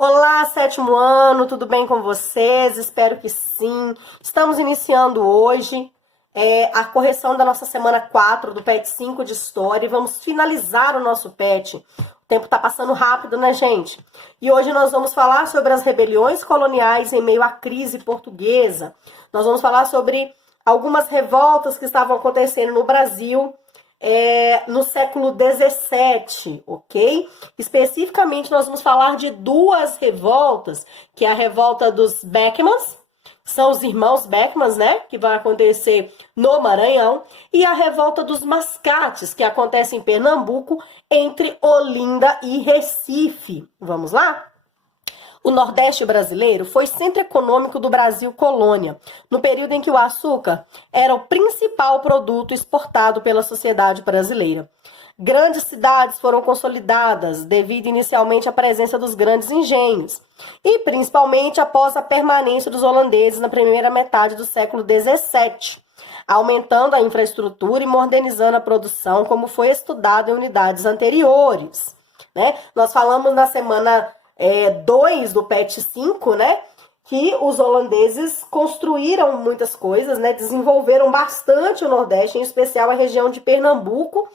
Olá, sétimo ano, tudo bem com vocês? Espero que sim. Estamos iniciando hoje a correção da nossa semana 4 do PET 5 de História e vamos finalizar o nosso PET. O tempo está passando rápido, né, gente? E hoje nós vamos falar sobre as rebeliões coloniais em meio à crise portuguesa. Nós vamos falar sobre algumas revoltas que estavam acontecendo no Brasil no século XVII, ok? Especificamente, nós vamos falar de duas revoltas, que é a revolta dos Beckmans, são os irmãos Beckmans, né? Que vai acontecer no Maranhão, e a revolta dos Mascates, que acontece em Pernambuco, entre Olinda e Recife. Vamos lá? O Nordeste brasileiro foi centro econômico do Brasil colônia, no período em que o açúcar era o principal produto exportado pela sociedade brasileira. Grandes cidades foram consolidadas devido inicialmente à presença dos grandes engenhos e principalmente após a permanência dos holandeses na primeira metade do século XVII, aumentando a infraestrutura e modernizando a produção, como foi estudado em unidades anteriores, né? Nós falamos na semana 2 do PET 5, né, que os holandeses construíram muitas coisas, né, desenvolveram bastante o Nordeste, em especial a região de Pernambuco,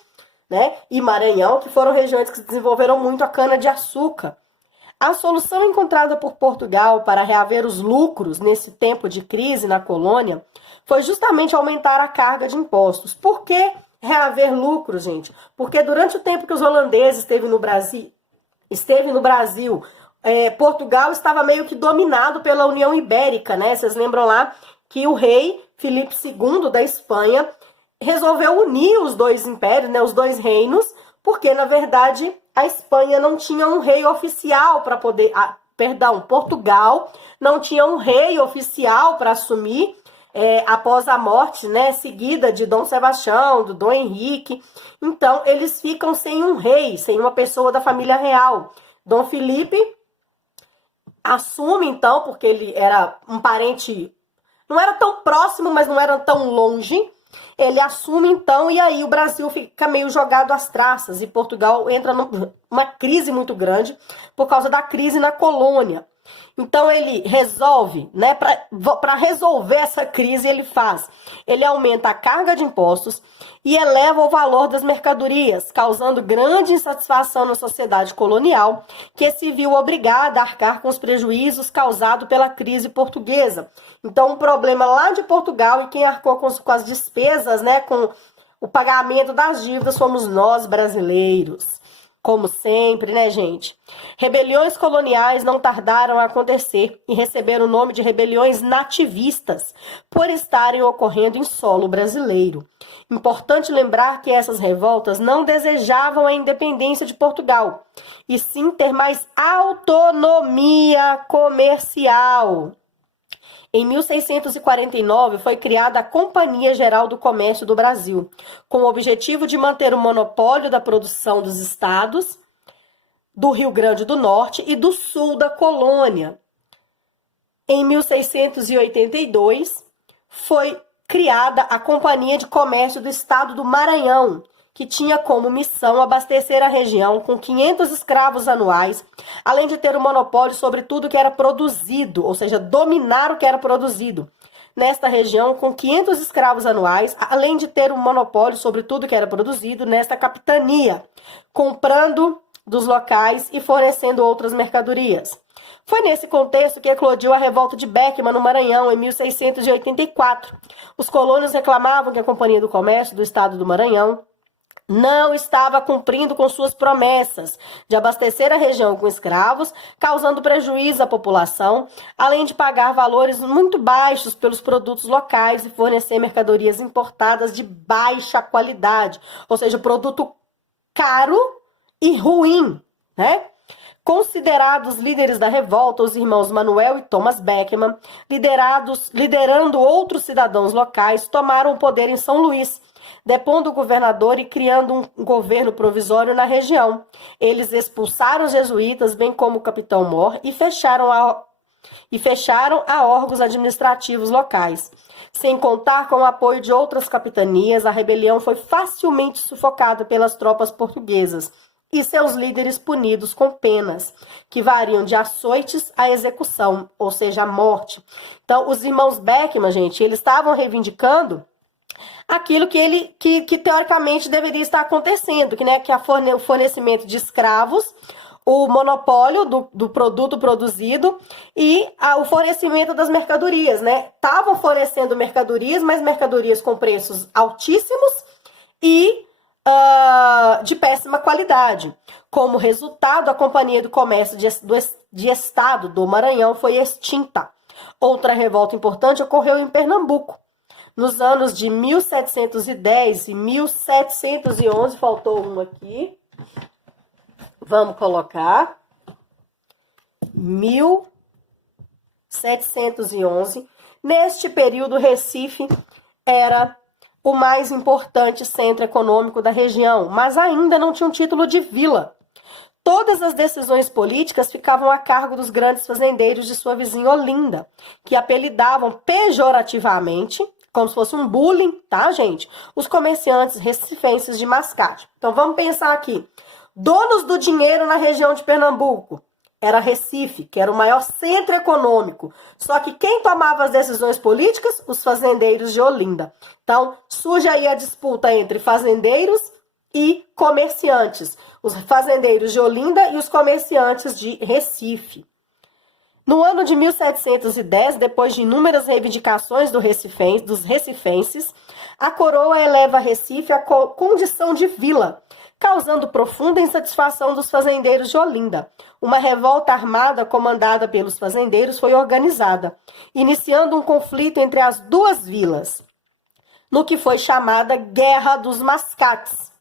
né, e Maranhão, que foram regiões que desenvolveram muito a cana-de-açúcar. A solução encontrada por Portugal para reaver os lucros nesse tempo de crise na colônia foi justamente aumentar a carga de impostos. Por que reaver lucros, gente? Porque durante o tempo que os holandeses esteve no Brasil, Portugal estava meio que dominado pela União Ibérica, né? Vocês lembram lá que o rei Filipe II da Espanha resolveu unir os dois impérios, né? Os dois reinos, porque na verdade a Espanha não tinha um rei oficial para poder, Portugal não tinha um rei oficial para assumir após a morte, né, seguida de Dom Sebastião, do Dom Henrique. Então, eles ficam sem um rei, sem uma pessoa da família real. Dom Felipe assume, então, porque ele era um parente, não era tão próximo, mas não era tão longe. Ele assume, então, e aí o Brasil fica meio jogado às traças, e Portugal entra numa crise muito grande por causa da crise na colônia. Então ele resolve, né, para resolver essa crise, ele aumenta a carga de impostos e eleva o valor das mercadorias, causando grande insatisfação na sociedade colonial, que se viu obrigada a arcar com os prejuízos causados pela crise portuguesa. Então, um problema lá de Portugal, e quem arcou com as despesas, né, com o pagamento das dívidas, fomos nós brasileiros. Como sempre, né, gente? Rebeliões coloniais não tardaram a acontecer e receberam o nome de rebeliões nativistas, por estarem ocorrendo em solo brasileiro. Importante lembrar que essas revoltas não desejavam a independência de Portugal, e sim ter mais autonomia comercial. Em 1649, foi criada a Companhia Geral do Comércio do Brasil, com o objetivo de manter o monopólio da produção dos estados do Rio Grande do Norte e do Sul da colônia. Em 1682, foi criada a Companhia de Comércio do Estado do Maranhão, que tinha como missão abastecer a região com 500 escravos anuais, além de ter o monopólio sobre tudo que era produzido, ou seja, dominar o que era produzido nesta região com 500 escravos anuais, além de ter um monopólio sobre tudo que era produzido nesta capitania, comprando dos locais e fornecendo outras mercadorias. Foi nesse contexto que eclodiu a revolta de Beckman no Maranhão, em 1684. Os colonos reclamavam que a Companhia do Comércio do Estado do Maranhão não estava cumprindo com suas promessas de abastecer a região com escravos, causando prejuízo à população, além de pagar valores muito baixos pelos produtos locais e fornecer mercadorias importadas de baixa qualidade, ou seja, produto caro e ruim, né? Considerados líderes da revolta, os irmãos Manuel e Thomas Beckman, liderando outros cidadãos locais, tomaram o poder em São Luís, depondo o governador e criando um governo provisório na região. Eles expulsaram os jesuítas, bem como o capitão Mor, e fecharam a órgãos administrativos locais. Sem contar com o apoio de outras capitanias, a rebelião foi facilmente sufocada pelas tropas portuguesas e seus líderes punidos com penas, que variam de açoites à execução, ou seja, a morte. Então, os irmãos Beckman, gente, eles estavam reivindicando aquilo que teoricamente deveria estar acontecendo, que é o fornecimento de escravos, o monopólio do produto produzido e o fornecimento das mercadorias, né? Estavam fornecendo mercadorias, mas mercadorias com preços altíssimos e de péssima qualidade. Como resultado, a Companhia do Comércio de Estado do Maranhão foi extinta. Outra revolta importante ocorreu em Pernambuco. Nos anos de 1710 e 1711, faltou um aqui, vamos colocar, 1711. Neste período, Recife era o mais importante centro econômico da região, mas ainda não tinha um título de vila. Todas as decisões políticas ficavam a cargo dos grandes fazendeiros de sua vizinha Olinda, que apelidavam pejorativamente, como se fosse um bullying, tá, gente? Os comerciantes recifenses de mascate. Então, vamos pensar aqui. Donos do dinheiro na região de Pernambuco era Recife, que era o maior centro econômico. Só que quem tomava as decisões políticas? Os fazendeiros de Olinda. Então, surge aí a disputa entre fazendeiros e comerciantes. Os fazendeiros de Olinda e os comerciantes de Recife. No ano de 1710, depois de inúmeras reivindicações dos recifenses, a coroa eleva Recife à condição de vila, causando profunda insatisfação dos fazendeiros de Olinda. Uma revolta armada comandada pelos fazendeiros foi organizada, iniciando um conflito entre as duas vilas, no que foi chamada Guerra dos Mascates.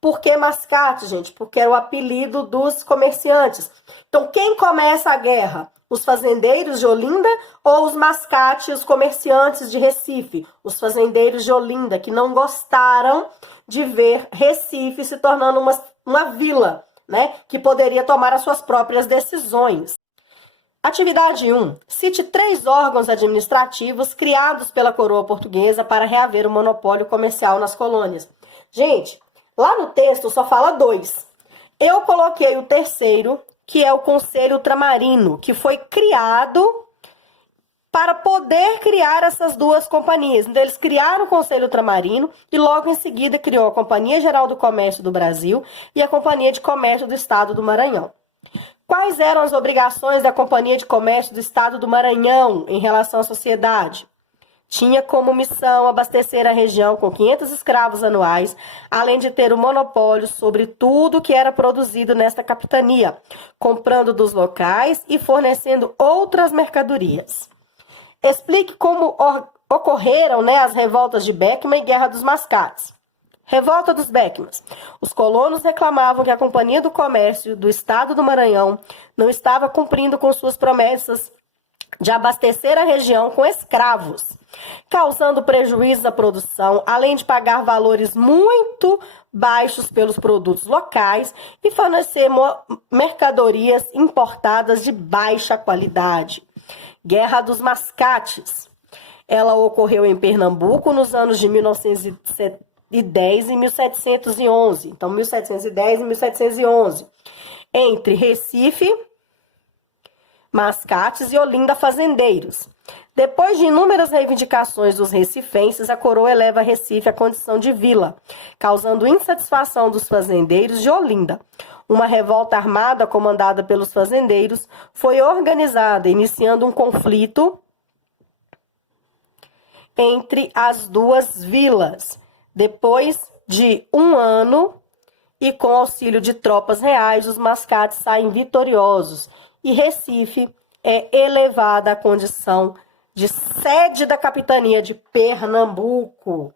Por que mascate, gente? Porque era o apelido dos comerciantes. Então, quem começa a guerra? Os fazendeiros de Olinda ou os mascates, os comerciantes de Recife? Os fazendeiros de Olinda, que não gostaram de ver Recife se tornando uma vila, né? Que poderia tomar as suas próprias decisões. Atividade 1. Cite 3 órgãos administrativos criados pela coroa portuguesa para reaver o monopólio comercial nas colônias. Gente, lá no texto só fala 2. Eu coloquei o terceiro, que é o Conselho Ultramarino, que foi criado para poder criar essas duas companhias. Então, eles criaram o Conselho Ultramarino e logo em seguida criou a Companhia Geral do Comércio do Brasil e a Companhia de Comércio do Estado do Maranhão. Quais eram as obrigações da Companhia de Comércio do Estado do Maranhão em relação à sociedade? Tinha como missão abastecer a região com 500 escravos anuais, além de ter o monopólio sobre tudo que era produzido nesta capitania, comprando dos locais e fornecendo outras mercadorias. Explique como ocorreram, as revoltas de Beckman e Guerra dos Mascates. Revolta dos Beckmans. Os colonos reclamavam que a Companhia do Comércio do Estado do Maranhão não estava cumprindo com suas promessas de abastecer a região com escravos, causando prejuízos à produção, além de pagar valores muito baixos pelos produtos locais e fornecer mercadorias importadas de baixa qualidade. Guerra dos Mascates. Ela ocorreu em Pernambuco nos anos de 1910 e 1711. Então, 1710 e 1711. Entre Recife, Mascates e Olinda fazendeiros. Depois de inúmeras reivindicações dos recifenses, a coroa eleva Recife à condição de vila, causando insatisfação dos fazendeiros de Olinda. Uma revolta armada comandada pelos fazendeiros foi organizada, iniciando um conflito entre as duas vilas. Depois de um ano e com auxílio de tropas reais, os mascates saem vitoriosos e Recife é elevada à condição de sede da capitania de Pernambuco.